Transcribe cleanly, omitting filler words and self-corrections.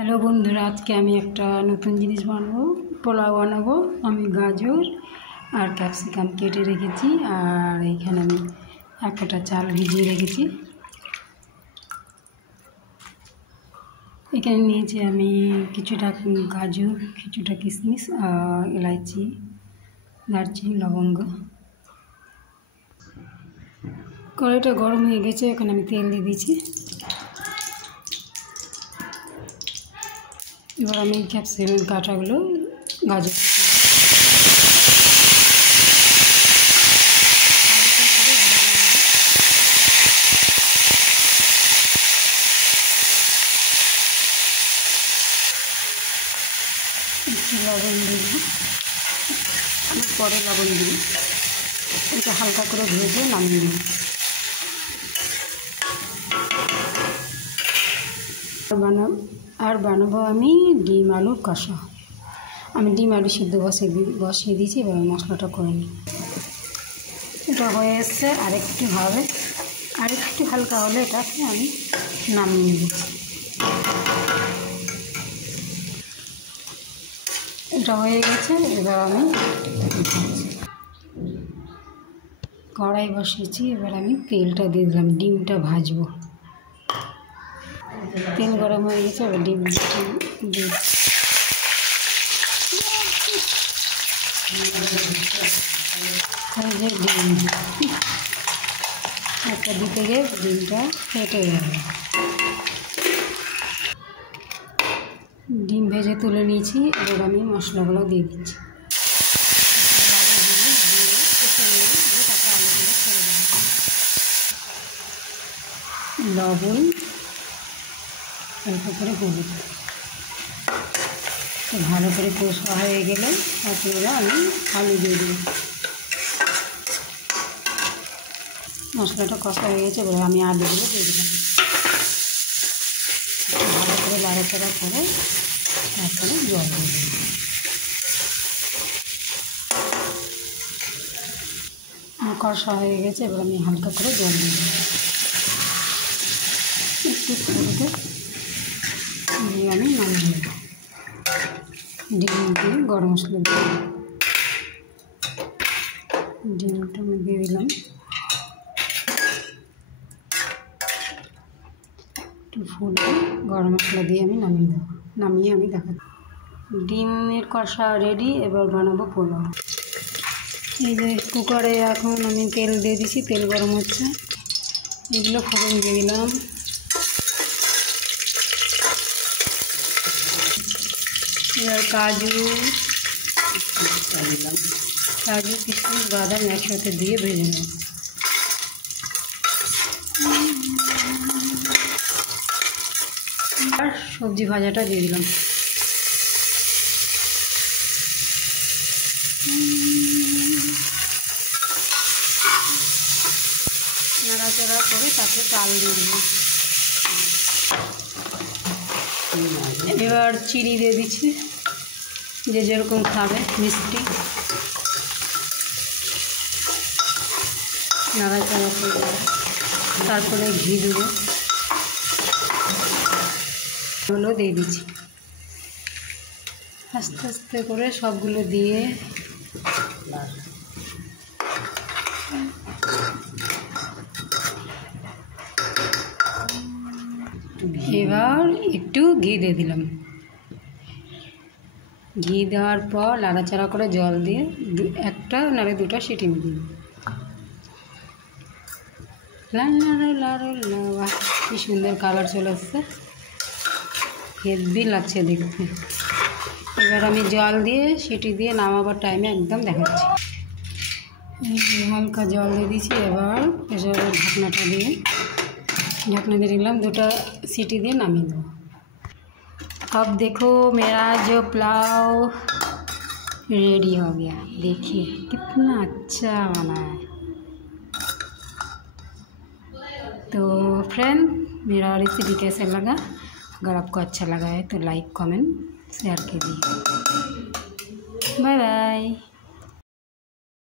Hello बंधुरा आज के आमी एक नतून जिनिस बानाबो पोलाओ बानाबो। आमी गाजर और कैप्सिकाम केटे रेखेছি और एखाने आमी एक काटा चाल भिजिए रेखेছি। एखाने निয়েছি आमी কিছুটা काजू কিছুটা किशमिश और इलायची दारचिनी लवंग। कड़ाईटा गरम हो गेছে এখানে আমি তেল দিয়ে দিয়েছি। এবার আমি ক্যাপসিকাম কাটাগুলো গাজর লবণ দিব, পরে লবণ দিব, এটা হালকা করে ভেজে নামিয়ে দিব। বানাবো আমি ডিম আলুর কষা। আমি ডিম আলু সিদ্ধ বসিয়ে দিয়েছি। এবার মশলাটা করে নিই। এটা হয়ে এসছে, আরেকটু হবে, আরেকটু হালকা হলে এটাকে আমি নামিয়ে নিয়েছি। এটা হয়ে গেছে। এবার আমি কড়াই বসিয়েছি। এবার আমি তেলটা দিয়ে দিলাম, ডিমটা ভাজবো। তেল গরম হয়ে গেছে, এবার ডিম দিয়ে ডিম একটা দিতে গিয়ে ডিমটা ফেটে যাবে। ডিম ভেজে তুলে নিয়েছি। এবার আমি মশলাগুলো দিয়ে দিচ্ছি। লবণ, অল্প করে হলুদ, ভালো করে কষা হয়ে গেলে তারপরে আমি আলু দিয়ে দিই। মশলাটা কষা হয়ে গেছে, এবার আমি আলুগুলো দিয়ে দিলাম। ভালো করে নাড়াচাড়া করে তারপরে জল দিয়ে দিলাম। কষা হয়ে গেছে, এবার আমি হালকা করে জল দিয়ে দিলাম। একটু ফুটে দিয়ে আমি নামিয়ে দেব। ডিম দিয়ে গরম মশলা দিয়ে ডিমটা আমি দিয়ে দিলাম। একটু ফুটে গরম মশলা দিয়ে আমি নামিয়ে দেবো। নামিয়ে আমি দেখাচ্ছি। ডিমের কষা রেডি। এবার বানাবো পোলাও। এই যে কুকারে এখন আমি তেল দিয়ে দিছি, তেল গরম হচ্ছে। এগুলো ফোড়ন দিয়ে দিলাম। এবার কাজু কিশমিশ বাদাম একসাথে দিয়ে ভেজে নেব। আর সবজি ভাজাটা দিয়ে দিলাম। নাড়াচাড়া করে তাতে চাল দিয়ে দিলাম। এবার চিনি দিয়ে দিচ্ছি, যে যেরকম খাবে মিষ্টি। নাড়াচাড়া করে তারপরে ঘি দেবো, ওগুলো দিয়ে দিচ্ছি। আস্তে আস্তে করে সবগুলো দিয়ে এবার একটু ঘি দিয়ে দিলাম। ঘি দেওয়ার পর নাড়াচাড়া করে জল দিয়ে একটা নাড়ে দুটো সিটি দিয়ে দিই। কি সুন্দর কালার চলে আসছে, হেভি লাগছে দেখতে। এবার আমি জল দিয়ে সিটি দিয়ে নামাবার টাইমে একদম দেখাচ্ছি। হালকা জল দিয়ে দিয়েছি। এবার প্রেসারের ঢাকনা দিয়ে দিলাম, দুটো सीटी दे नामिए दो। अब देखो मेरा जो पुलाव रेडी हो गया। देखिए कितना अच्छा बना है। तो फ्रेंड, मेरा रेसिपी कैसे लगा? अगर आपको अच्छा लगा है तो लाइक कमेंट शेयर कीजिए। Bye bye.